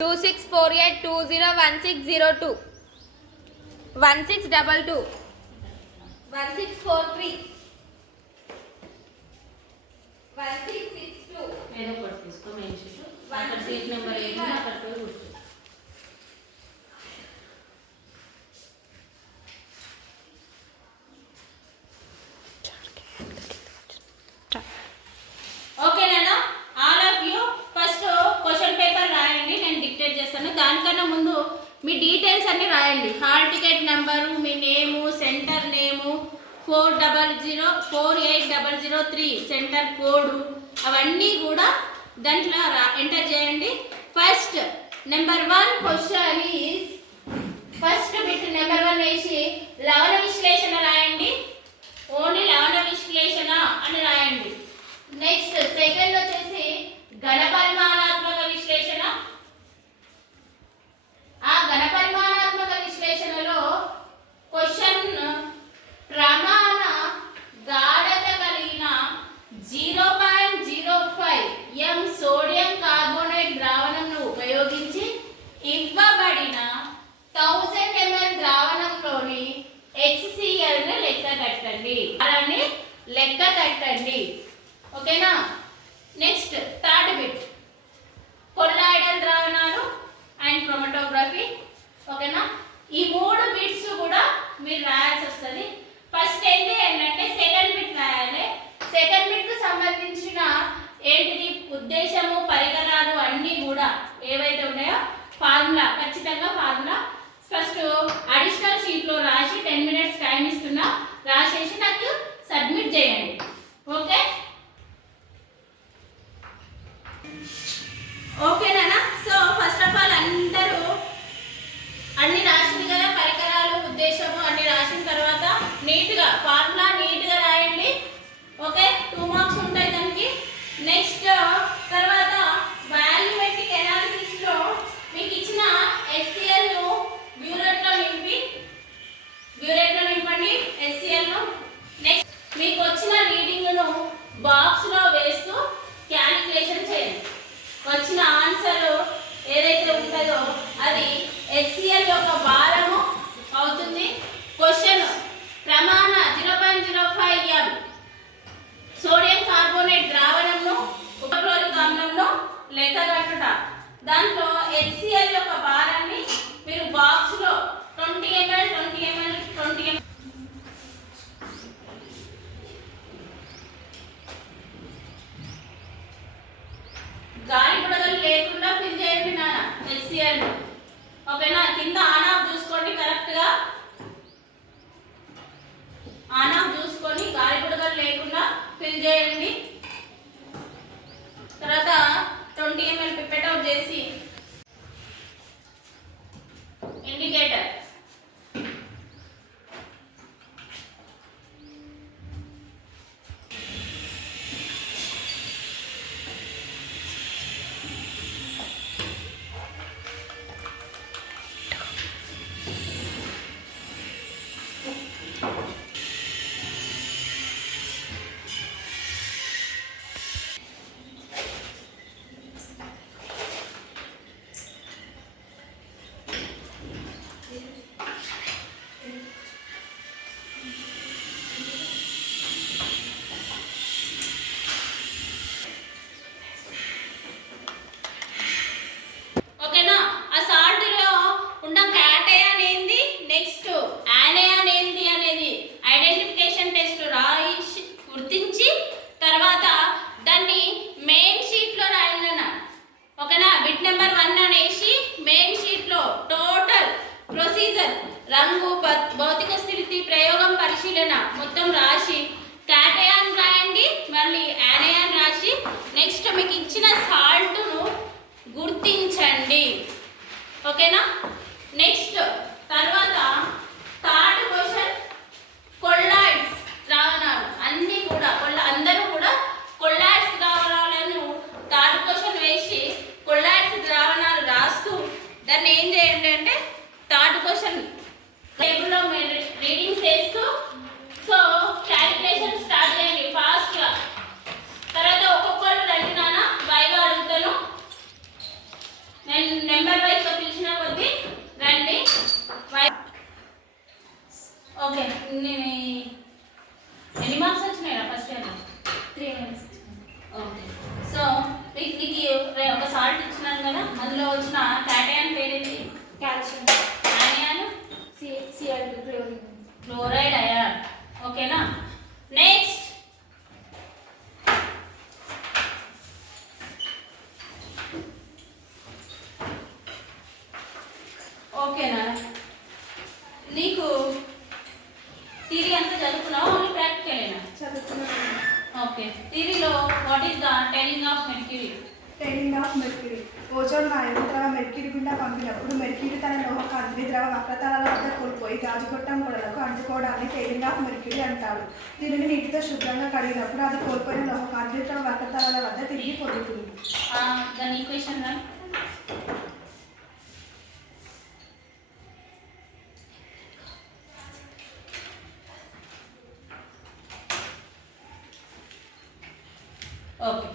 2648201602 1622 1643 1662 ఏదో ఒకటి తీసుకో మెయిన్ షీట్ అక్కడ సీట్ నెంబర్ ఏది అక్కడ పోయి కూర్చో. ఓకేనా all of you first question paper రాయండి, నేను డిక్టేట్ చేస్తాను. దానికన్నా ముందు మీ డీటెయిల్స్ అన్ని రాయండి. హాల్ టికెట్ నెంబరు, మీ నేము, సెంటర్ నేము, 40048003 సెంటర్ కోడ్, అవన్నీ కూడా దాంట్లో ఎంటర్ చేయండి. First number 1 question is first bit number 1 వేసి లవణ విశ్లేషణ రాయండి. ఓన్లీ లవణ విశ్లేషణ అని రాయండి. నెక్స్ట్ సెకండ్ వచ్చేసి ఘనపరిమాణాత్మక విశ్లేషణ. ఆ ఘనపరిమాణాత్మక విశ్లేషణలో క్వశ్చన్ ప్రమాణ గాఢత కలిగిన 0.05 m సోడియం కార్బోనేట్ ద్రావణంను ఉపయోగించి ఇవ్వబడిన 1000 ml ద్రావణంలోని HCl ను లెక్క కట్టండి. అలానే లెక్క కట్టండి. ఓకేనా? నెక్స్ట్ థర్డ్ బిట్ కొల్లాయిడల్ ద్రావణాలు అండ్ క్రోమటోగ్రఫీ. ఓకేనా? ఈ 3 బిట్స్ కూడా మీరు రాయాల్సి వస్తుంది. ఫస్ట్ ఏంటంటే సెకండ్ బిట్ రాయాలి. సెకండ్ బిట్ కు సంబంధించిన ఏంటిది ఉద్దేశము, పరికరాలు అన్నీ కూడా ఏవైతే ఉన్నాయో ఫార్ములా, ఖచ్చితంగా ఫార్ములా ఫస్ట్ అడిషనల్ షీట్లో రాసి 10 minutes టైం ఇస్తున్నా, రాసేసి నాకు సబ్మిట్ చేయండి. ఓకే ఓకేనా? సో ఫస్ట్ ఆఫ్ ఆల్ అందరూ అన్ని రాసింది కదా, పరికరాలు, ఉద్దేశము అన్ని రాసిన తర్వాత నీట్గా ఫార్ములా నీట్గా రాయండి. ఓకే, 2 మార్క్స్ ఉంటాయి దానికి. నెక్స్ట్ తర్వాత వాల్యూమెట్రిక్ ఎనాలిసిస్లో మీకు ఇచ్చిన HCl ను బ్యూరెట్లో నింపండి HCl ను. నెక్స్ట్ మీకు వచ్చిన రీడింగ్ను బాక్స్లో వేస్తూ క్యాలిక్యులేషన్ చేయండి. వచ్చిన ఆన్సర్ ఏదైతే ఉంటుందో అది HCl యొక్క భారము అవుతుంది. క్వశ్చన్ ప్రమాణ 0.05 m సోడియం కార్బోనేట్ ద్రావణంను ఉపక్లోరిక్ ఆమ్లంలో లెక్క కట్టుట. దాంట్లో HCl యొక్క భారాన్ని మీరు బాక్స్లో 20 ml గాలి బుడగలు లేకుండా ఫిల్ చేయండి నాన్న HCl. ఓకేనా? కింద ఆన్ ఆఫ్ చూసుకోండి, కరెక్ట్గా ఆన్ ఆఫ్ చూసుకొని గాలి బుడగలు లేకుండా ఫిల్ చేయండి. తర్వాత 20 ml పిప్పెట్ అవుట్ చేసి ఇండికేటర్ రంగు, భౌతిక స్థితి, ప్రయోగం, పరిశీలన మొత్తం రాసి క్యాటయాన్ రాయండి, మళ్ళీ యానయాన్ రాసి నెక్స్ట్ మీకు ఇచ్చిన సాల్ట్ను గుర్తించండి. ఓకేనా? నెక్స్ట్ తర్వాత థర్డ్ క్వశ్చన్ కొల్లాయిడ్స్ ద్రావణాలు అన్నీ కూడా అందరూ కూడా కొల్లాయిడ్స్ ద్రావణాలను థర్డ్ క్వశ్చన్ వేసి కొల్లాయిడ్స్ ద్రావణాలు రాస్తూ దాన్ని ఏం చేయండి అంటే థర్డ్ క్వశ్చన్ టేబుల్లో మీరు రీడింగ్స్ వేస్తూ సో క్యాలిక్యులేషన్ స్టార్ట్ చేయండి ఫాస్ట్గా. తర్వాత ఒక్కొక్కరు రండి నాన్న, వైగా అడుగుతాను. నేను నెంబర్ అందులో వచ్చిన క్యాటయాన్ పేరేంటి? Calcium, anion Cl2 chlorine. Chloride ion. ఓకేనా? నెక్స్ట్ ఓకేనా? నీకు థియరీ అంతా చదువుకున్నావా ఓన్లీ ప్రాక్టికలేనా? చదువుతున్నాను. ఓకే. థియరీలో what is the tailing of mercury? Tailing of mercury. Ozone వాయువు ద్రవ మెర్క్యూరీ గుండా పంపినప్పుడు మెర్క్యూరీ తన లోహ కాంతిని ద్రవ వక్రతల వద్ద కోల్పోయి గాజుగొట్టం పొడలకు అంటుకోవడాన్ని టెయిలింగ్ ఆఫ్ మెర్క్యూరీ అంటారు. దీనిని నీటితో శుభ్రంగా కడిగినప్పుడు అది కోల్పోయిన లోహ కాంతిని ద్రవ వక్రతల వద్ద తిరిగి పొందుతుంది. దాని ఈక్వేషన్ రా. ఓకే.